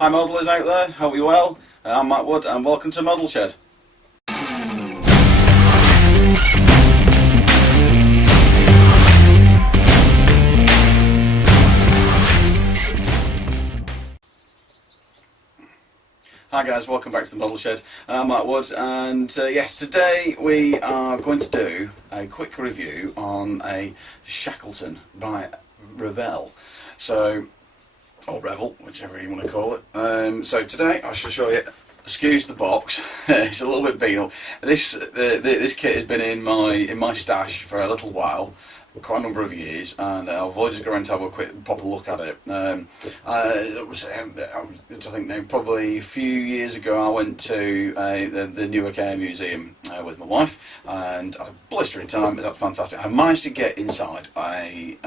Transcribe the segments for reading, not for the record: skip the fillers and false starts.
Hi modelers out there, hope you're well. I'm Matt Wood and welcome to Model Shed. Hi guys, welcome back to the Model Shed. I'm Matt Wood and yes, today we are going to do a quick review on a Shackelton by Revell. Or Revell, whichever you want to call it. So today I shall show you, excuse the box, it's a little bit beat up. This kit has been in my stash for a little while, quite a number of years, and I've always just gone to have a quick proper look at it. I think now probably a few years ago I went to the Newark Air Museum with my wife, and I had a blistering time. It was fantastic. I managed to get inside a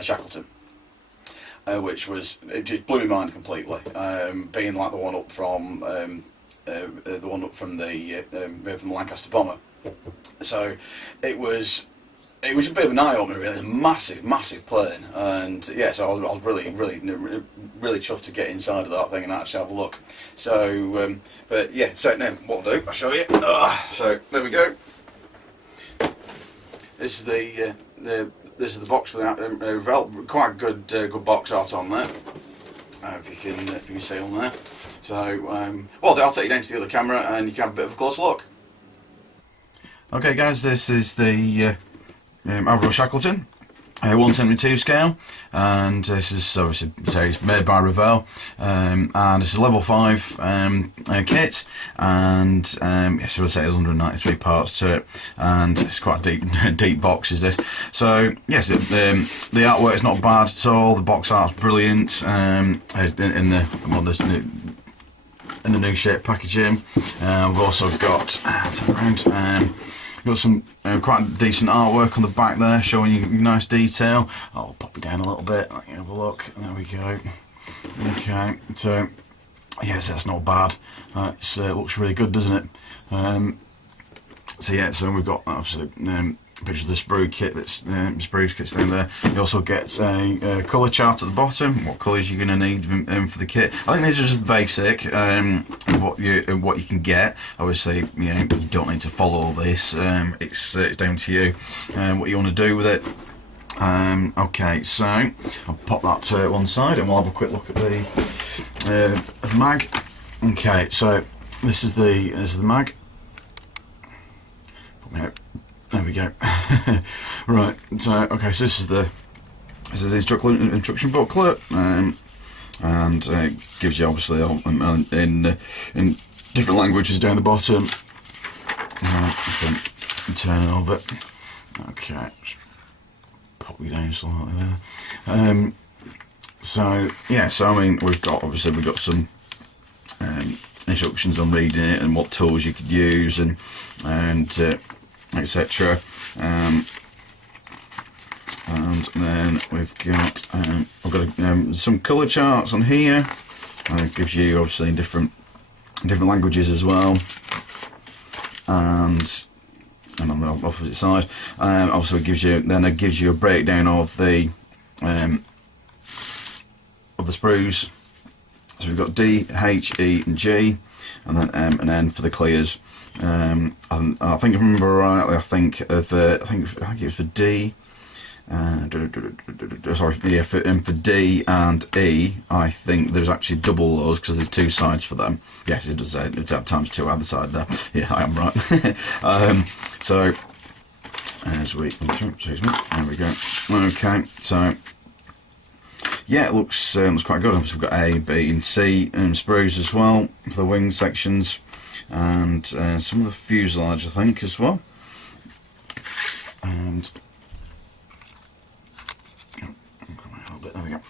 Shackelton. Which was, it just blew my mind completely. Being like the one up from the Lancaster bomber, so it was a bit of an eye opener, really. A massive plane, and yeah, so I was really chuffed to get inside of that thing and actually have a look. So, but yeah, so now what I'll do, I'll show you. So there we go. This is the box for the Revell. Quite good box art on there. If you can see on there. So well, I'll take you down to the other camera and you can have a bit of a closer look. Okay, guys, this is the Avro Shackelton, 1/72 scale, and this is obviously it's made by Revell, and this is a level 5 kit, and yes, I would say there's 193 parts to it, and it's quite a deep box is this. So yes, the artwork is not bad at all. The box art's brilliant. In the new shape packaging. We've also got turn around. Got some quite decent artwork on the back there, showing you nice detail. I'll pop it down a little bit. Let you have a look. There we go. Okay, so yes, that's not bad. It looks really good, doesn't it? So yeah, so we've got obviously a picture of the sprue kit that's sprue kit's down there. You also get a colour chart at the bottom, what colours you're going to need for the kit. I think these are just basic what you can get. Obviously, you don't need to follow all this. It's down to you what you want to do with it. Okay, so I'll pop that to one side and we'll have a quick look at the mag. Okay, so this is the mag. There we go. Right. So okay. So this is the instruction booklet, and it gives you obviously in different languages down the bottom. Right, you can turn it over. Okay. Pop you down slightly there. So yeah. So I mean, we've got some instructions on reading it and what tools you could use and etc. And then we've got I've got some colour charts on here. It gives you obviously in different languages as well, and on the opposite side, also it gives you a breakdown of the sprues. So we've got D, H, E, and G, and then M and N for the clears. And I think if I remember rightly, I think it was for D. Sorry, yeah, for D and E, I think there's actually double those because there's two sides for them. Yes, it does say it's at times two either side there. Yeah, I am right. So as we excuse me, there we go. Okay, so yeah, it looks quite good. Obviously, we've got A, B, and C sprues as well for the wing sections. And some of the fuselage, I think, as well. And there we go.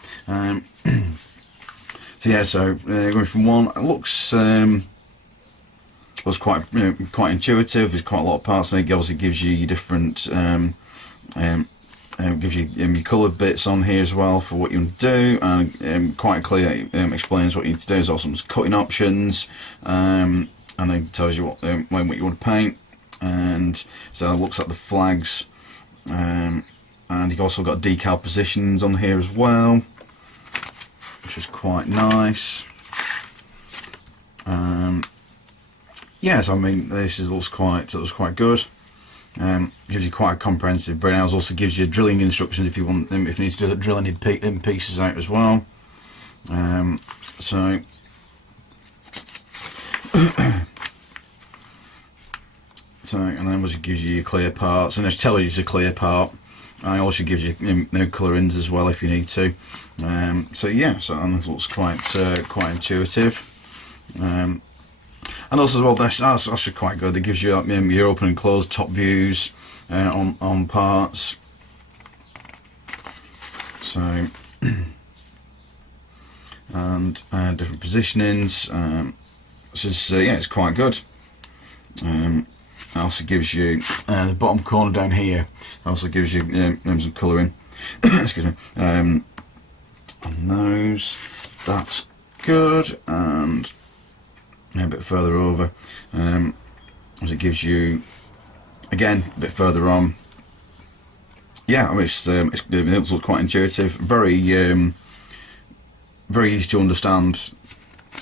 So yeah, so going from one, it looks was quite intuitive. There's quite a lot of parts, and it obviously gives you your different gives you your coloured bits on here as well for what you want to do, and quite clear explains what you need to do. There's also some cutting options. And then tells you what you want to paint, and so it looks at the flags, and you've also got decal positions on here as well, which which is quite nice. Yes, I mean this looks quite good. Gives you quite a comprehensive breakdown. Also gives you drilling instructions if you want them, if you need to do the drilling in pieces out as well. So and then also gives you your clear parts, and it tells you it's a clear part. And it also gives you colourings as well if you need to. So yeah, and this looks quite intuitive. And also as well, that's actually quite good. It gives you your open and closed top views on parts. So and different positionings. So yeah, it's quite good. It also gives you the bottom corner down here. It also gives you some colouring. Excuse me. On those, that's good. And a bit further over, as it gives you again a bit further on. Yeah, I mean it looks quite intuitive. Very easy to understand.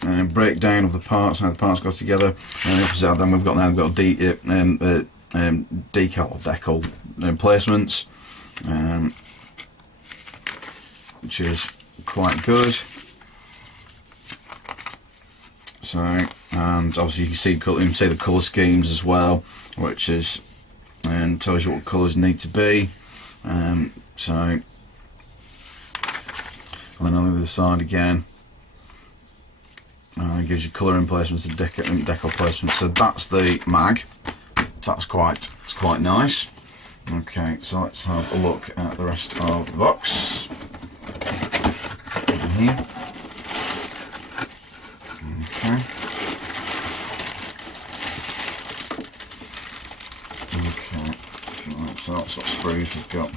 Breakdown of the parts, how the parts go together. And opposite then we've got decal or decal placements, which is quite good. So, and obviously you can see the colour schemes as well, which is tells you what colours need to be. So, and then on the other side again. It gives you colouring placements and decal placements. So that's the mag. It's quite nice. Okay, so let's have a look at the rest of the box. Over here. Okay. So that's what sprues we've got.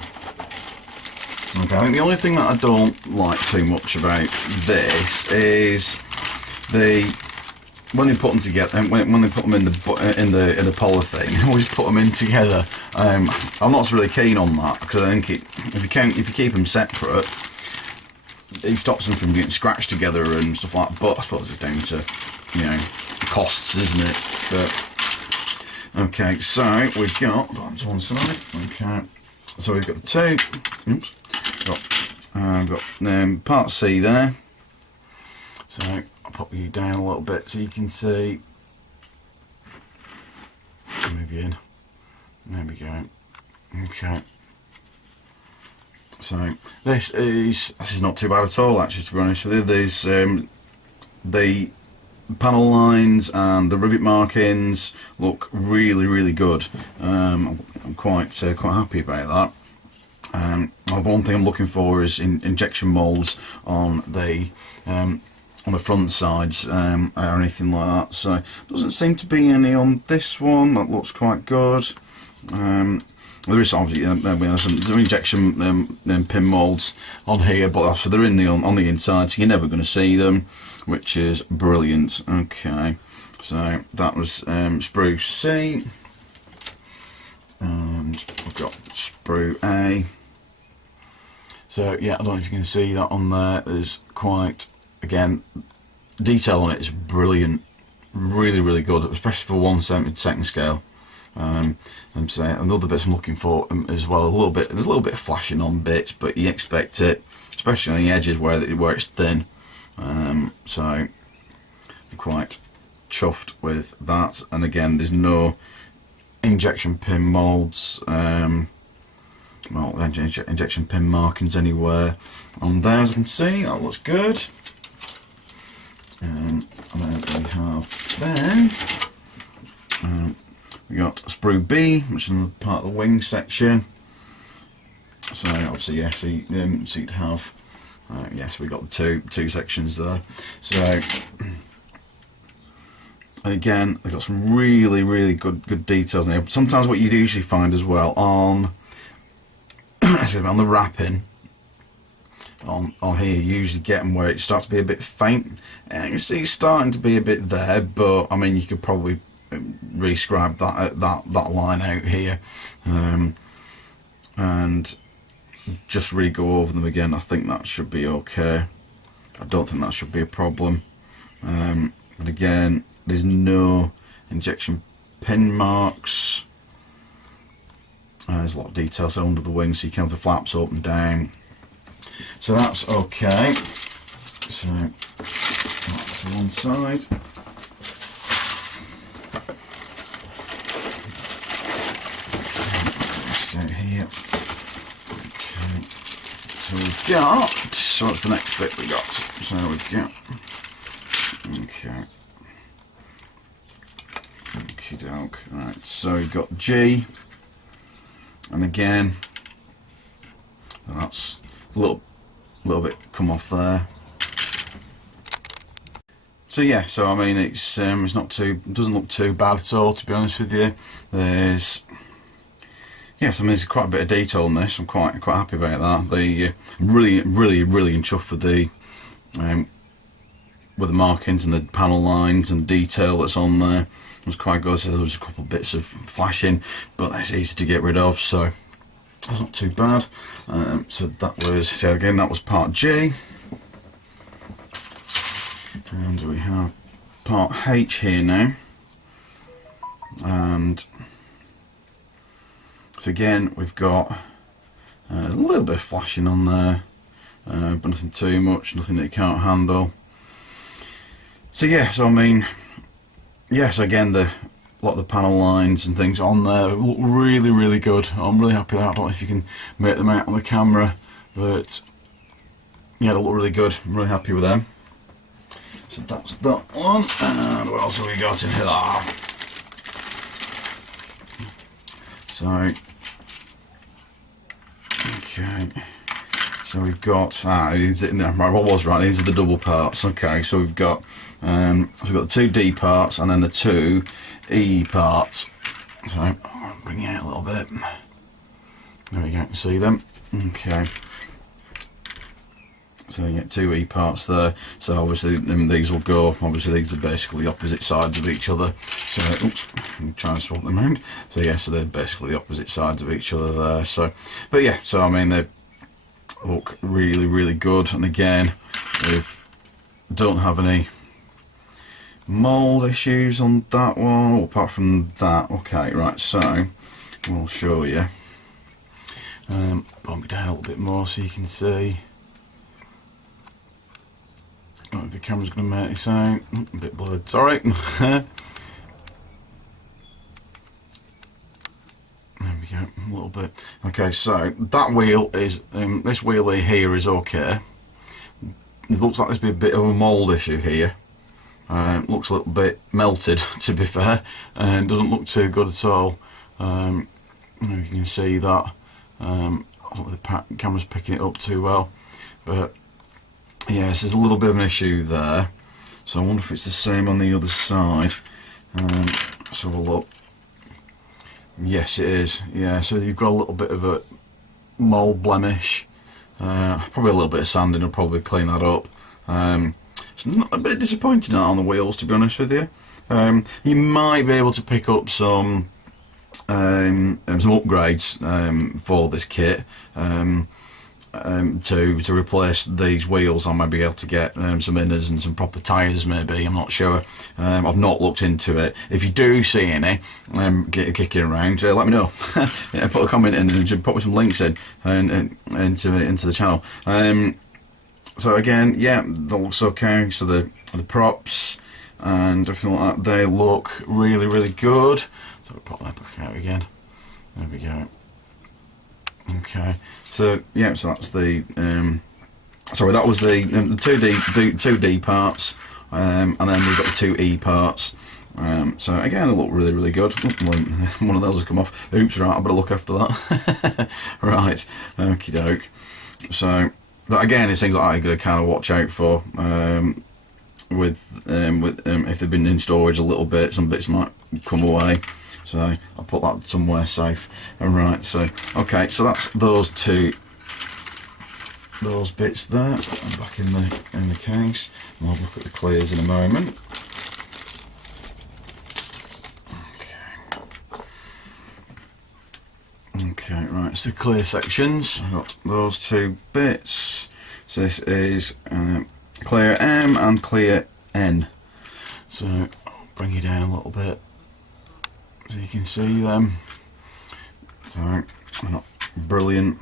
Okay, I think the only thing that I don't like too much about this is when they put them together, when they put them in the polythene, they always put them in together. I'm not really keen on that, because I think if you keep them separate, it stops them from getting scratched together and stuff like that. But I suppose it's down to costs, isn't it? But okay, so we've got that to one side. Okay, so we've got the two. Oops, got part C there. So I'll pop you down a little bit so you can see. Move you in. There we go. Okay. So this is not too bad at all, actually, to be honest with you. There's the panel lines and the rivet markings look really good. I'm quite happy about that. One thing I'm looking for is injection moulds on the front sides or anything like that. So doesn't seem to be any on this one. That looks quite good. There is obviously some injection pin moulds on here, but they're on the inside, so you're never going to see them, which is brilliant. Okay, so that was sprue C, and we've got sprue A. So yeah, I don't know if you can see that on there. There's quite, again, detail on it is brilliant, really good, especially for 1/72 scale. And other bits I'm looking for as well. There's a little bit of flashing on bits, but you expect it, especially on the edges where it's thin. So I'm quite chuffed with that. And again, there's no injection pin moulds, injection pin markings anywhere on there. As you can see, that looks good. And then we have we got sprue B, which is part of the wing section. So obviously, yes, so you'd have yes, we got the two sections there. So, and again, they've got some really good details in there. Sometimes what you'd usually find as well on on the wrapping on here, you usually get them where it starts to be a bit faint, and you see it's starting to be a bit there, but I mean, you could probably rescribe that line out here, and just re-go over them again. I think that should be okay. I don't think that should be a problem. But again, there's no injection pin marks. There's a lot of detail so under the wing, so you can have the flaps up and down. So that's okay. So that's one side. Just out here. Okay. So we've got. So what's the next bit we got? So we've got. Okay. Okie doke. Right. So we've got G. And again, that's a little bit come off there. So yeah, so I mean it's not too, it doesn't look too bad at all, to be honest with you. There's, yes, I mean there's quite a bit of detail in this. I'm quite happy about that. The really chuffed with the markings and the panel lines and detail that's on there. It was quite good. So there was a couple of bits of flashing, but that's easy to get rid of, so that's not too bad. So that was, so again, that was part G. And we have part H here now. And so again, we've got a little bit of flashing on there, but nothing too much, nothing that you can't handle. So yeah, so I mean, yes, again, a lot of the panel lines and things on there look really good. I'm really happy with that. I don't know if you can make them out on the camera, but yeah, they look really good. I'm really happy with them. So that's that one. And what else have we got in here? So, okay. So we've got, I was right, these are the double parts. Okay, so we've got the two D parts and then the two E parts. So I'll bring it out a little bit. There we go, you can see them. Okay. So you get two E parts there. So obviously these will go, obviously these are basically opposite sides of each other. So, oops, I'm trying to swap them around. So yeah, so they're basically the opposite sides of each other there. So, but yeah, so I mean they look really good, and again, we don't have any mould issues on that one, apart from that. Okay, right, so we'll show you. Bump it down a little bit more so you can see. I don't know if the camera's going to make it sound a bit blurred, sorry. There we go, a little bit. Okay, so that wheel is, this wheel here is okay. It looks like there's been a bit of a mould issue here. Looks a little bit melted, to be fair, and doesn't look too good at all. You can see that. I don't think the camera's picking it up too well, but yes, there's a little bit of an issue there. So I wonder if it's the same on the other side. Let's have a look. Yes, it is. Yeah, so you've got a little bit of a mould blemish. Probably a little bit of sanding will probably clean that up. It's not a bit disappointing on the wheels, to be honest with you. You might be able to pick up some upgrades for this kit. To replace these wheels. I might be able to get some inners and some proper tyres, maybe. I'm not sure. I've not looked into it. If you do see any kicking around, let me know. Yeah, put a comment in and put some links in and into the channel. So again, yeah, that looks okay. So the props and everything like that, they look really good. So we'll pop that back out again. There we go. Okay, so yeah, so that's the sorry, that was the 2D parts, and then we've got the 2E parts. So again, they look really good. One of those has come off. Oops, right, I better look after that. Right, okie doke. So, but again, it's things like that you've got to kind of watch out for. With if they've been in storage a little bit, some bits might come away. So I'll put that somewhere safe. Alright, so okay, so that's those bits there. Back in the case. And I'll look at the clears in a moment. Okay, right, so clear sections. I've got those two bits. So this is clear M and clear N. So I'll bring you down a little bit so you can see them. So they're not brilliant,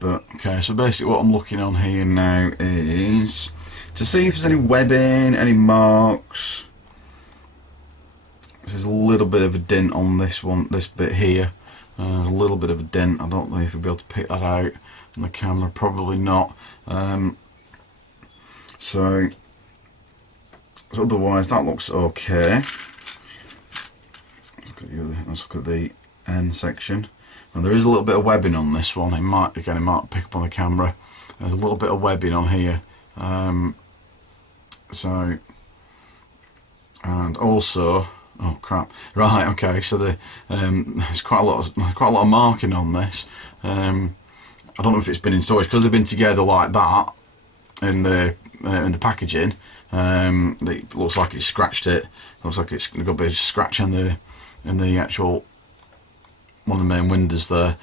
but okay. So basically, what I'm looking on here now is to see if there's any webbing, any marks. There's a little bit of a dent on this one, this bit here. There's a little bit of a dent. I don't know if you'll be able to pick that out on the camera. Probably not. So otherwise, that looks okay. Let's look at the end section. And there is a little bit of webbing on this one. It might pick up on the camera. There's a little bit of webbing on here. So, and also, oh crap! Right, okay. So there's quite a lot of marking on this. I don't know if it's been in storage because they've been together like that in the packaging. It looks like it's scratched it. Looks like it's got a bit of scratch in the actual one of the main windows there.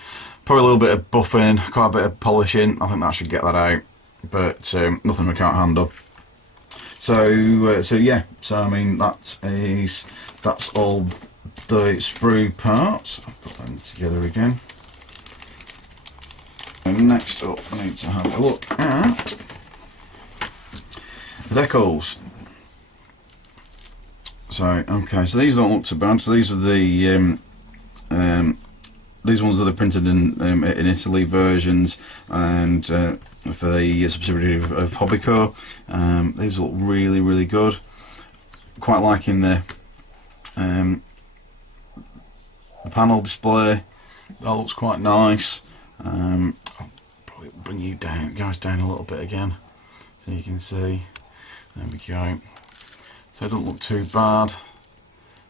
Probably a little bit of buffing, quite a bit of polishing. I think that should get that out, but nothing we can't handle. So yeah. So I mean that's all the sprue parts. I'll put them together again. And next up, I need to have a look at the decals. So okay, so these don't look too bad. So these are the these ones are the printed in Italy versions, and for the subsidiary of Hobbyco. These look really good. Quite liking the panel display. That looks quite nice. I'll probably bring you guys down a little bit again, so you can see. There we go. So it doesn't look too bad.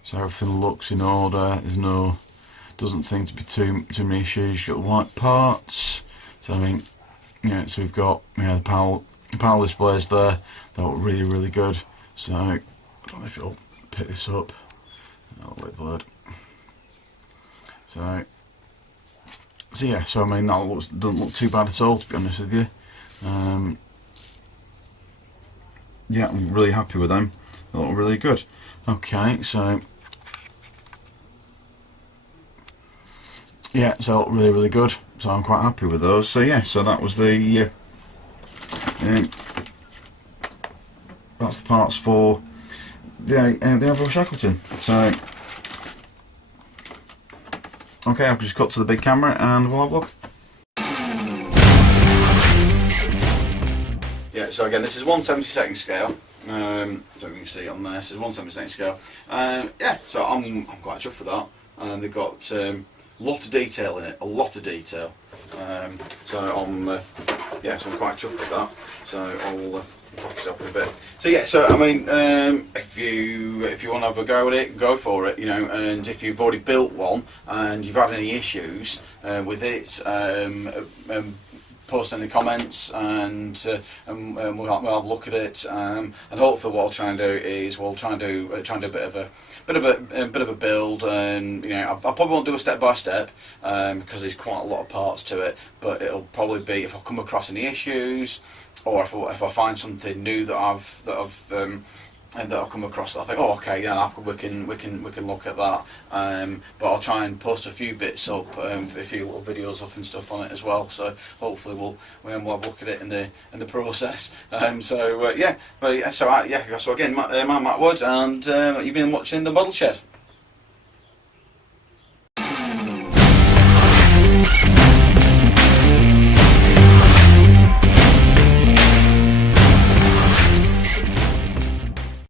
So everything looks in order. Doesn't seem to be too many issues. You've got the white parts. So I mean, yeah. So we've got the panel displays there. They look really good. So I don't know if it'll pick this up. A little bit blurred. So yeah. So I mean that doesn't look too bad at all, to be honest with you. Yeah, I'm really happy with them. They look really good. Okay, so yeah, so they look really good. So I'm quite happy with those. So yeah, so that was the that's the parts for the Avro Shackelton. So okay, I'll just cut to the big camera and we'll have a look. Yeah, so again, this is 1/72 scale. So you can see on there, this is 1/72 scale. Yeah, so I'm quite chuffed for that. And they've got a lot of detail in it, a lot of detail. So I'm quite chuffed with that. So I'll pop this up in a bit. So yeah, so I mean, if you want to have a go at it, go for it. You know, and if you've already built one and you've had any issues with it, post in the comments and we'll have a look at it. And hopefully, what I'll try and do is we'll try and do a bit of a build. And you know, I probably won't do a step by step because there's quite a lot of parts to it. But it'll probably be if I come across any issues, or if I find something new that I've come across, I think, oh okay, yeah, we can look at that. But I'll try and post a few bits up, a few little videos up and stuff on it as well. So hopefully we'll have a look at it in the process. So again, I'm Matt Wood, and you've been watching The Model Shed.